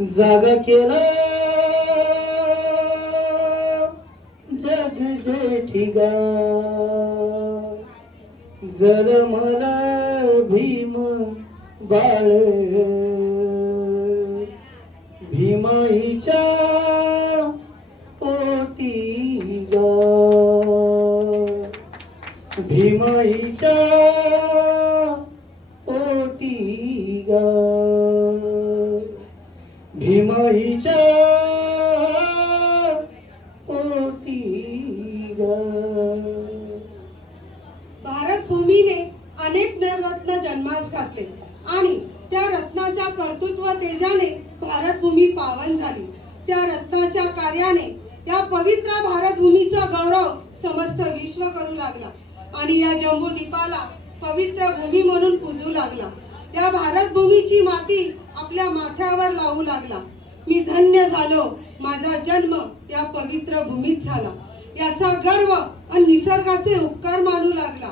जागा केला जग जेठीगा जलमला भीम बाळ भीमाईच्या पोटी गा भीमाईच्या पोटी गा भीमाईच्या पोटी गा. भारत भूमीने अनेक नररत्न जन्मास घातले आणि त्या रत्नाच्या कर्तृत्व तेजाने भारत भूमी पावन झाली. त्या रत्नाच्या कार्याने या पवित्र भारत भूमीचा गौरव समस्त विश्व करू लागला आणि या जम्बूद्वीपाला पवित्र भूमी म्हणून पूजू लागला. या भारत भूमीची माती आपल्या माथ्यावर लावू लागला. मी धन्य झालो, माझा जन्म या पवित्र भूमीत झाला याचा गर्व आणि निसर्गाचे उपकार मानू लागला.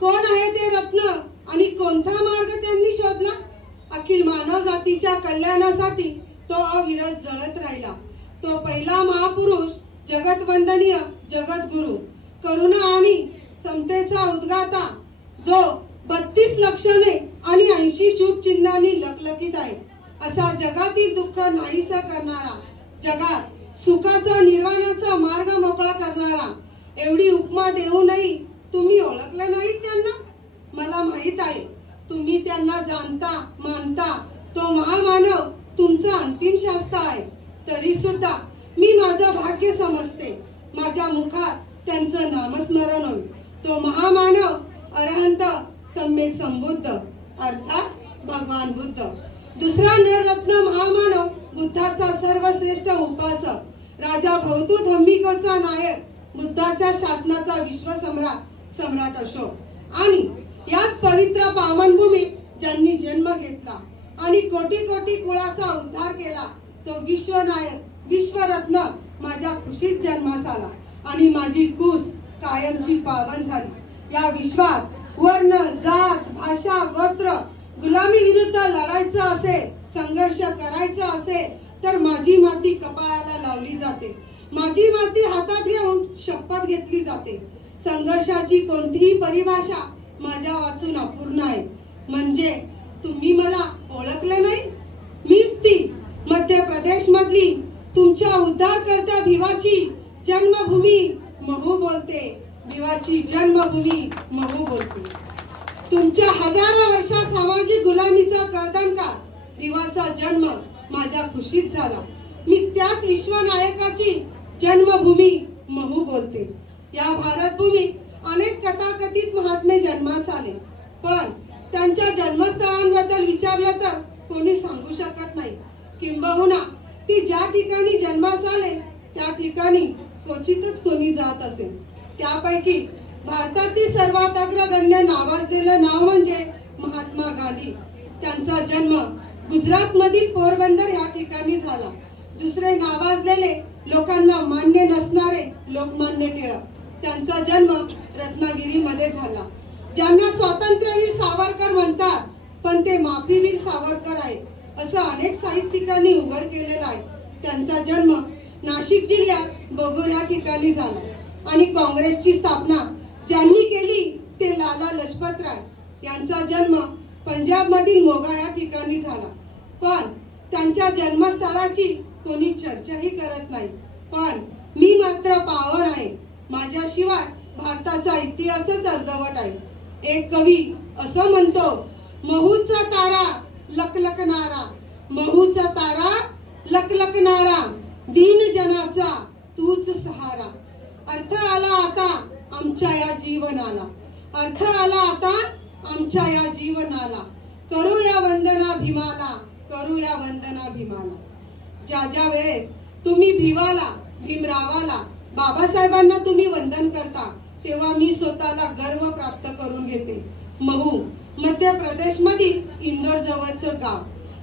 कोण आहे ते रत्न आणि कोणता मार्ग त्यांनी शोधला? अखिल मानव जातीच्या कल्याणासाठी तो अविरत जळत राहिला. तो पहिला महापुरुष, जगतवंदनीय जगद्गुरु, करुणा आणि समतेचा उद्गाता, जो 32 लक्षणे आणि 80 शुभ चिन्हांनी लखलखित आहे. असा जगातील दुःख नाहीसा करणारा, जगात सुखाचा निर्वाणाचा मार्ग मोकळा करणारा, एवढी उपमा देऊनही तुम्ही ओळखलं नाही त्यांना. मला माहित आहे तुम्ही त्यांना जाणता मानता. तो महामानव तुमचा अंतिम शास्त्र आहे. तरी सुद्धा मी माझं भाग्य समजते माझ्या मुखात त्यांचं नामस्मरण होईल. तो महामानव अरहंत सम्यक संबुद्ध अर्थात भगवान बुद्ध. दुसरा नररत्न महामानव बुद्धाचा सर्वश्रेष्ठ उपासक, राजा भौतू धम्मिकोचा नायक, बुद्धाच्या शासनाचा विश्वसम्राट अशोक आणि याच पवित्र पावनभूमीत ज्यांनी जन्म घेतला आणि कोटी कोटी कुळाचा उद्धार केला, तो विश्वनायक विश्वरत्न माझ्या खुशीत जन्मास आला आणि माझी कूस कायमची पावन झाली. या विश्वात वर्ण, जात, भाषा, गोत्र, गुलामी विरुद्ध लढायचं असेल, संघर्ष करायचा असेल तर माझी माती कपाळाला लावली जाते. माझी माती हातात घेऊन शपथ घेतली जाते. संघर्षाची कोणतीही परिभाषा माझ्या वाचून अपूर्ण आहे. म्हणजे तुम्ही मला ओळखले नाही? मीच ती मध्य प्रदेश मधली तुमच्या उद्धारकर्त्या भिवाची जन्मभूमी महू बोलते. भिवाची जन्मभूमी महू बोलते. तुमच्या हजारो वर्षा सामाजिक गुलामीचा कर्दनकार भिवाचा जन्म माझ्या खुशीत झाला. मी त्याच विश्वनायकाची जन्मभूमी महू बोलते. या भारत भूमीत अनेक कथाकथित महात्मे जन्मास आले, पण त्यांच्या जन्मस्थळांबद्दल विचारलं तर कोणी सांगू शकत नाही. किंबहुना ती ज्या ठिकाणी जन्मास आले त्या ठिकाणी क्वचितच कोणी जात असेल. त्यापैकी भारतातील सर्वात अग्रगण्य नावाजलेलं नाव म्हणजे महात्मा गांधी. त्यांचा जन्म गुजरात मधील पोरबंदर या ठिकाणी झाला. दुसरे नावाजलेले लोकांना मान्य नसणारे लोकमान्य टिळक, त्यांचा जन्म रत्नागिरी मध्ये झाला. ज्यांना स्वातंत्र्यवीर सावरकर म्हणतात, पण ते माफीवीर सावरकर आहे असं अनेक साहित्यिकांनी उघड केलेलं आहे. त्यांचा जन्म नाशिक जिल्ह्यात बोगोर या ठिकाणी झाला आणि काँग्रेसची स्थापना ज्यांनी केली ते लाला लजपतराय यांचा जन्म पंजाब मधील मोगा या ठिकाणी झाला. पण त्यांच्या जन्मस्थळाची कोणी चर्चाही करत नाही. पण मी मात्र पावन आहे. माझ्याशिवाय भारताचा इतिहासच अर्धवट आहे. एक कवी असं म्हणतो, महूचा तारा लखलखणारा, महूचा तारा लखलखणारा, दीन जनाचा तूच सहारा. अर्थ आला आता आमच्या या जीवनाला, अर्थ आला आता आमच्या या जीवनाला. करूया वंदना भीमाला, करूया वंदना भीमाला. ज्या ज्या वेळेस तुम्ही भीमाला, भीमरावाला, बाबासाहेबांना तुम्ही वंदन करता तेव्हा मी स्वतःला गर्व प्राप्त करून घेते. महू मध्य प्रदेश मधील इंदोर जवळचं गाव.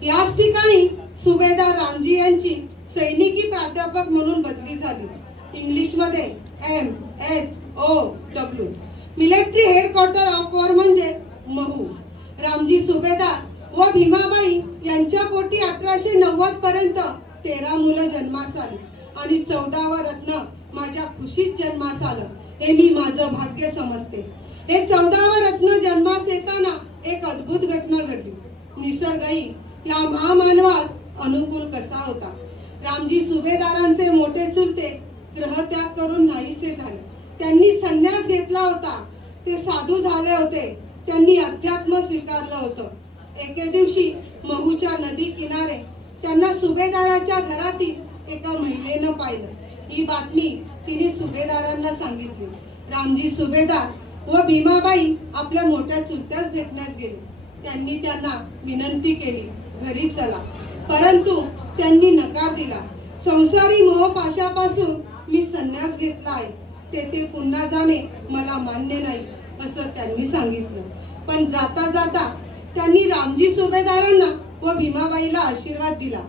याच ठिकाणी सुभेदार रामजी यांची सैनिकी प्राध्यापक म्हणून बदली झाली. इंग्लिश मध्ये MHOW military headquarter of war म्हणजे महू. रामजी सुभेदार व भीमाबाई यांच्या पोटी 1890 पर्यंत 13 मुलं जन्मास आली आणि 14वं रत्न माझ्या खुशीत जन्मास आलं, हे मी माझं भाग्य समजते. हे 14वं रत्न जन्मास येताना एक अद्भुत घटना घडली. निसर्गही या महामानवास अनुकूल कसा होता. रामजी सुभेदारांचे मोठे चुलते ग्रहत्याग करून नाहीसे झाले. त्यांनी संन्यास घेतला होता. ते साधू झाले होते. त्यांनी अध्यात्म स्वीकारलं होतं. एके दिवशी महूच्या नदी किनारे त्यांना सुभेदाराच्या घरातील एका महिलेनं पाहिलं. ही बातमी तिने सुभेदारांना सांगितली. रामजी सुभेदार व भीमाबाई आपल्या मोठ्या चुलत्यास भेटण्यास गेले. त्यांनी त्यांना विनंती केली, घरी चला, परंतु त्यांनी नकार दिला. संसारी मोहपाशापासून मी संन्यास घेतला आहे, तेथे पुन्हा जाणे मला मान्य नाही असं त्यांनी सांगितलं. पण जाता जाता त्यांनी रामजी सुभेदारांना व भीमाबाईला आशीर्वाद दिला.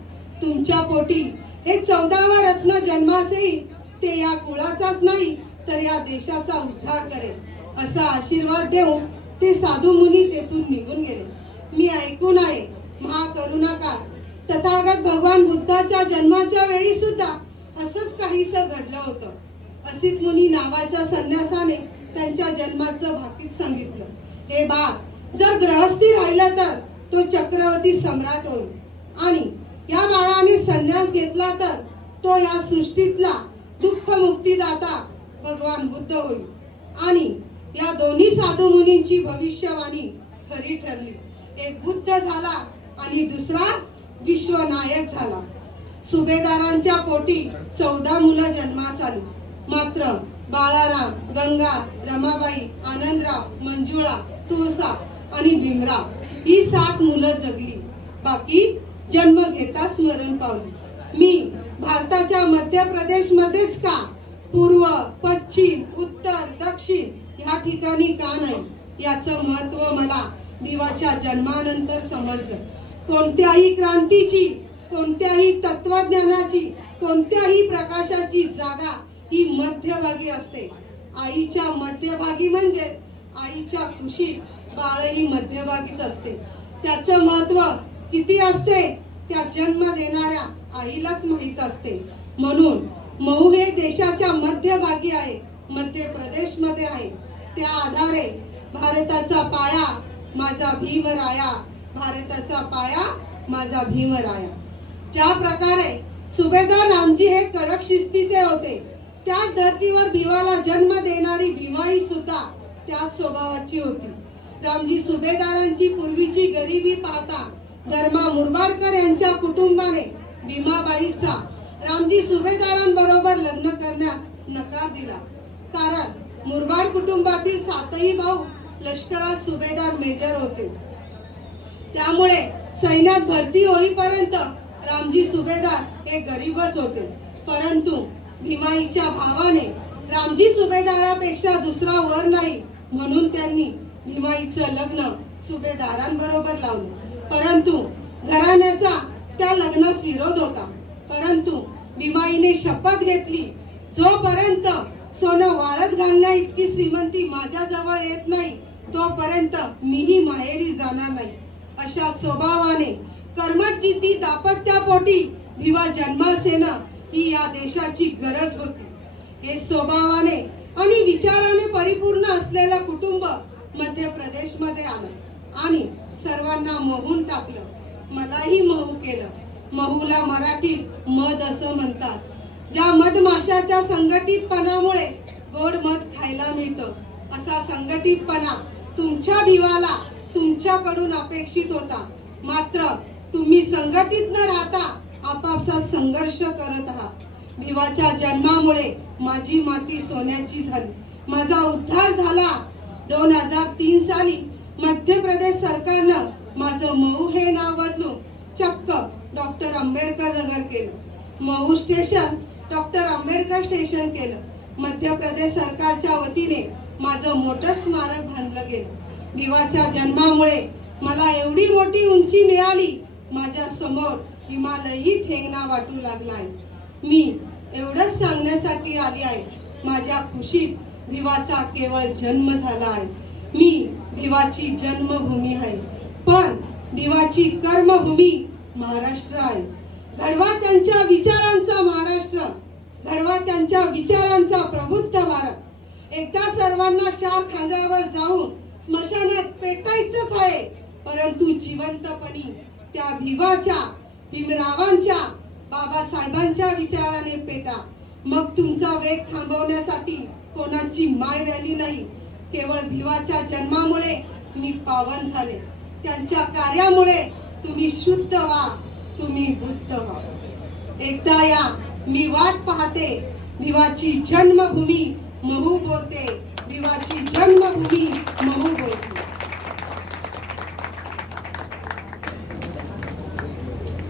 तुमच्या पोटी हे 14वं रत्न जन्मास येईल, ते या कुळाचाच नाही तर या देशाचा उद्धार करेल असा आशीर्वाद देऊन ते साधू मुनी तेथून निघून गेले. मी ऐकून आहे, महाकरुणाकार तथागत भगवान बुद्धाच्या जन्माच्या वेळी सुद्धा असंच काहीसं घडलं होतं. असित मुनी नावाच्या संन्यासाने त्यांच्या जन्माचं भाकीत सांगितलं. हे बाळ जर गृहस्थी राहिला तर तो चक्रवर्ती सम्राट होईल, आणि या बाळाने संन्यास घेतला तर तो या सृष्टीतला दुःख मुक्तीदाता भगवान बुद्ध होईल. आणि या दोन्ही साधू मुनींची भविष्यवाणी खरी ठरली. एक बुद्ध झाला आणि दुसरा विश्वनायक झाला. सुभेदारांच्या पोटी 14 मुलं जन्मास आली. मात्र बाळाराम, गंगा, रमाबाई, आनंदराव, मंजुळा, तुळसा आणि भीमराव ही 7 मुलं जगली. बाकी जन्म घेताच मरण पावली. मी भारताच्या मध्य प्रदेश मध्येच का, पूर्व, पश्चिम, उत्तर, दक्षिण ह्या ठिकाणी का नाही, याचं महत्व मला भिवाच्या जन्मानंतर समजलं. कोणत्याही क्रांतीची, कोणत्याही तत्वज्ञानाची, कोणत्याही प्रकाशाची जागा ही मध्यभागी असते. आईच्या मध्यभागी म्हणजे आईच्या खुशीत बाळही मध्यभागीच असते. त्याचं महत्व किती असते त्या जन्म देणाऱ्या आईलाच माहित असते. म्हणून महू हे देशाच्या मध्यभागी आहे, मध्य प्रदेश मध्ये आहे. त्या आधारे भारताचा पाया माझा भीमराया, भारताचा पाया माझा भीमराया. ज्या प्रकारे सुभेदार रामजी हे कडक शिस्तीचे होते, त्याच धर्तीवर भिवाला जन्म देणारी भीमाई सुद्धा त्याच स्वभावाची होती. रामजी सुभेदारांची पूर्वीची गरिबी पाहता धर्मा मुरबाडकर यांच्या कुटुंबाने भीमाबाईचा रामजी सुभेदारांबरोबर लग्न करण्यास नकार दिला. कारण मुरबाड कुटुंबातील 7ही भाऊ लष्करात सुभेदार मेजर होते. त्यामुळे सैन्यात भरती होईपर्यंत रामजी सुभेदार हे गरीबच होते. परंतु भीमाईच्या भावाने रामजी सुभेदारापेक्षा दुसरा वर नाही, म्हणून त्यांनी भीमाईचं लग्न सुभेदारांबरोबर लावलं. परंतु घराण्याचा त्या लग्नास विरोध होता. परंतु भीमाईने शपथ घेतली, जोपर्यंत सोनं वाळत घालण्या इतकी श्रीमंती माझ्या जवळ येत नाही तोपर्यंत मीही माहेरी जाणार नाही. अशा स्वभावाने कर्मठ जिद्दी दाम्पत्यापोटी भिवा जन्मास येणं ही या देशाची गरज होती. हे स्वभावाने आणि विचाराने परिपूर्ण असलेलं कुटुंब मध्य प्रदेश मध्ये आलं आणि सर्वांना मोहून टाकलं. मलाही मोहू केलं. महूला मराठीत मध असं म्हणतात. ज्या मधमाशाच्या संघटितपणामुळे गोड मध खायला मिळतं, असा संघटितपणा तुमच्या भिवाला तुमच्याकडून अपेक्षित होता. मात्र तुम्ही संघटित न राहता आपापसात संघर्ष करत आहात. भिवाच्या जन्मामुळे माझी माती सोन्याची झाली, माझा उद्धार झाला. 2003 साली मध्य प्रदेश सरकारनं माझं महू हे नाव बदलून चक्क डॉक्टर आंबेडकर नगर केलं. Mhow station doctor Ambedkar station केलं. मध्य प्रदेश सरकारच्या वतीने माझं मोठं स्मारक बांधलं गेलं. भिवाच्या जन्मामुळे मला एवढी मोठी उंची मिळाली, माझ्या समोर हिमालयही ठेंगणा वाटू लागलाय. मी एवढंच सांगण्यासाठी आली आहे, माझ्या खुशीत भिवाचा केवळ जन्म झाला आहे. मी भिवाची जन्मभूमी आहे, पण भीमाची कर्मभूमी महाराष्ट्र आहे. घडवा त्यांच्या विचारांचा महाराष्ट्र, घडवा त्यांच्या विचारांचा प्रबुद्ध भारत. एकदा सर्वांना चार खांद्यावर जाऊन स्मशानात पेटायचंच आहे, परंतु जिवंतपणी त्या भीमाच्या, भीमरावांच्या, बाबासाहेबांच्या विचाराने पेटा. मग तुमचा वेग थांबवण्यासाठी कोणाची मायवॅली नाही. केवळ भीमाच्या जन्मामुळे तुम्ही पावन झाले, त्यांच्या कार्यामुळे तुम्ही शुद्ध व्हा, तुम्ही बुद्ध व्हा. एकदा या, मी वाट पाहते. भीमाची जन्मभूमी महू बोलते, भीमाची जन्मभूमी महू बोलते.